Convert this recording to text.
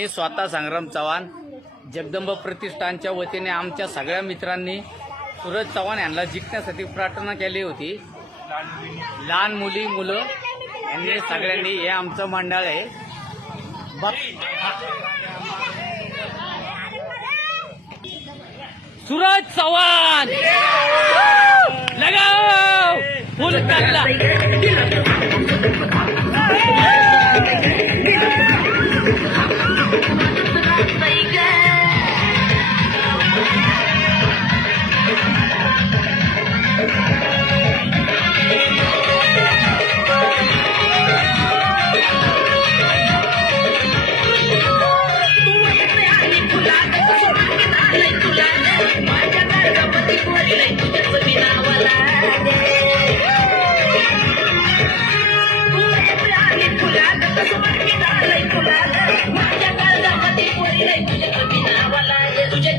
मी स्वतः संग्राम चव्हाण जगदंब प्रतिष्ठानच्या वतीने आमच्या सगळ्या मित्रांनी सूरज चव्हाण यांना जिंकण्यासाठी प्रार्थना केली होती। लहान मुली मुलं यांनी सगळ्यांनी हे आमचं मंडळ आहे। सूरज चव्हाण लगाओ फुल काढला। तुझ्या